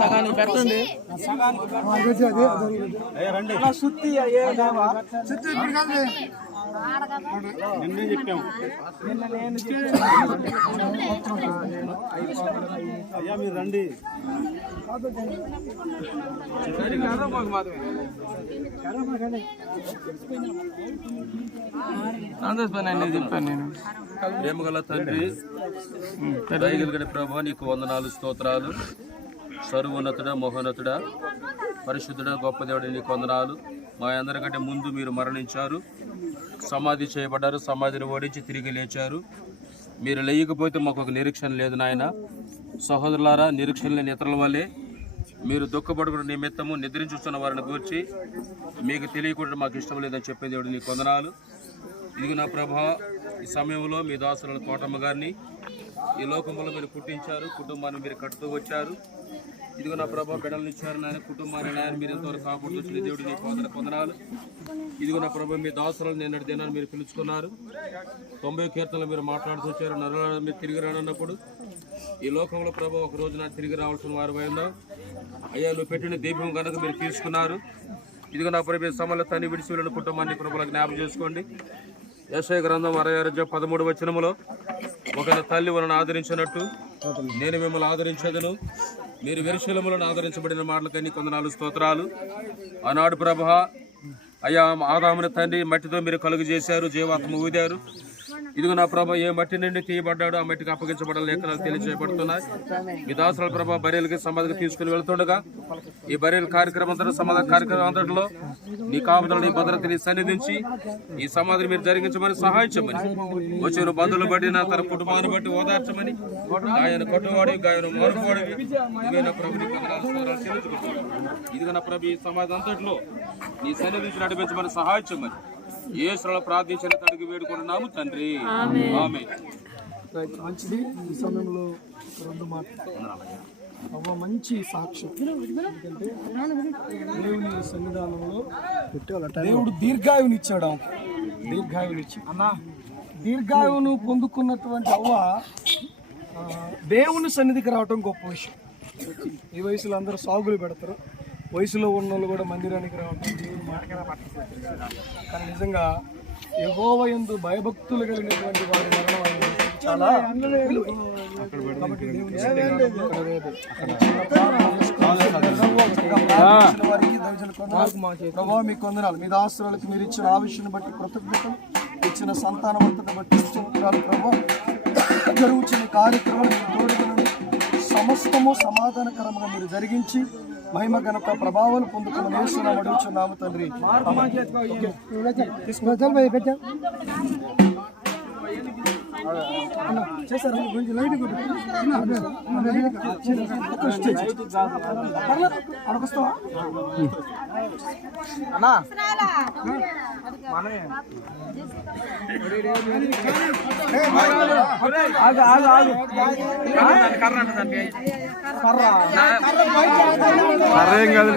సగానికి పెట్టండి. నిన్నే చెప్పాము. అయ్యా మీరు రండి. చెప్పాను నేను. ప్రేమగల తండ్రి, దయగలిగిన ప్రభా, నీకు వందనాలు, స్తోత్రాలు. సర్వోన్నతుడా, మహోన్నతుడా, పరిశుద్ధుడా, గొప్ప దేవుడు, నీకు వందనాలు. మా అందరికంటే ముందు మీరు మరణించారు, సమాధి చేయబడ్డారు, సమాధిని ఓడించి తిరిగి లేచారు. మీరు లేయకపోతే మాకు ఒక నిరీక్షణ లేదు నాయన. సహోదరులారా, నిరీక్షణ లేని ఇతరుల వల్లే మీరు దుఃఖపడుకున్న నిమిత్తము నిద్రించుస్తున్న వారిని గూర్చి మీకు తెలియకుండా మాకు ఇష్టం లేదని చెప్పే దేవుడు, నీకు వందనాలు. ఇది నా ప్రభా, ఈ సమయంలో మీ దాసుల కోటమ్మ గారిని ఈ లోకంలో మీరు పుట్టించారు, కుటుంబాన్ని మీరు కట్టుతూ వచ్చారు. ఇదిగో నా ప్రభా, బిడ్డలను ఇచ్చారు నాయన, కుటుంబాన్ని నాయన మీరు ఎంతవరకు కాపాడుతూ వచ్చిన దేవుడు, నీ వందనాలు. ఇదిగో నా ప్రభా, మీ దాసులను నిన్నటి దినాన్ని మీరు పిలుచుకున్నారు. 90 కీర్తనలు మీరు మాట్లాడుతూ వచ్చారు. మీరు తిరిగి రానన్నప్పుడు ఈ లోకంలో ప్రభా ఒక రోజు నాకు తిరిగి రావాల్సిన వారు ఉన్నావు అయ్యా. నువ్వు పెట్టిన దీపం కనుక మీరు తీసుకున్నారు. ఇదిగో నా ప్రభు, సమల తని విడిచి వెళ్ళిన కుటుంబాన్ని ప్రభువులకు జ్ఞాపకం చేసుకోండి. యెషయా గ్రంథం 66 వచనములో, ఒక తల్లి వలన ఆదరించినట్టు నేను మిమ్మల్ని ఆదరించదును, మీరు యెరూషలేములో ఆదరించబడిన మాటలకన్నీ కొందనాలు, స్తోత్రాలు. ఆనాడు ప్రభు అయ్యా, ఆదాముని తండ్రి మట్టితో మీరు కలుగు చేశారు, జీవాత్మ ఊదారు. ఇదిగో నా ప్రభా, ఏ మట్టి నుండి తీయబడ్డాడో ఆ మట్టికి అప్పగించబడాలి లేఖనాలు తెలియజేయబడుతున్నాయి. మీ దాసుల ప్రభా బర్రెలకి సమాధికి తీసుకుని వెళ్తుండగా ఈ బర్రెల కార్యక్రమం అంతా, సమాధి కార్యక్రమం అంతటిలో నీ కాపుదల, నీ భద్రతని సన్నిధించి ఈ సమాధిని మీరు జరిగించమని సహాయించమని, వచ్చిన బంధువులు బట్టి నా తన కుటుంబాన్ని బట్టి ఓదార్చమని, ఆయన కొట్టువాడి గాయన మరుపువాడివి ఇదిగో నా ప్రభు, నీ తెలుసుకుంటాను. ఇదిగో నా ప్రభు, ఈ సమాధి అంతటిలో నీ సన్నిధించి నడిపించమని సహాయించమని యేసులో ప్రార్థించిన అడిగి వేడుకుంటున్నాము తండ్రి, ఆమేన్. మంచిది. ఈ సమయంలో 2 మాటలు మంచి సాక్ష్యం. ఎందుకంటే దేవుని సన్నిధానంలో దేవుడు దీర్ఘాయునిచ్చాడు. దీర్ఘాయువును పొందుకున్నటువంటి అవ్వ దేవుని సన్నిధికి రావటం గొప్ప విషయం. ఈ వయసులో అందరూ సాగులు పెడతారు, వయసులో ఉన్న వాళ్ళు కూడా మందిరానికి రావడం దేవుని మాటకైనా పట్టకపోతారు. కానీ నిజంగా యెహోవా యందు భయభక్తులు కలిగినటువంటి వారి మరణం చాలా ప్రభావ మీకు వందనాలు. మీ దాసురాలకి మీరు ఇచ్చిన ఆవిష్యాన్ని బట్టి కృతజ్ఞతలు, ఇచ్చిన సంతానవంతను బట్టి ప్రభావ జరుగుతున్న కార్యక్రమాలు సమస్తము సమాధానకరంగా మీరు జరిగించి మహిమ ఘనత ప్రభావాలు పొందుకుని యేసునామమున అడుగుచున్నాము తండ్రి. చేశారు కొంచెం లైట్ అడగొస్తావా అన్నా కర్ర ఏం కాదు.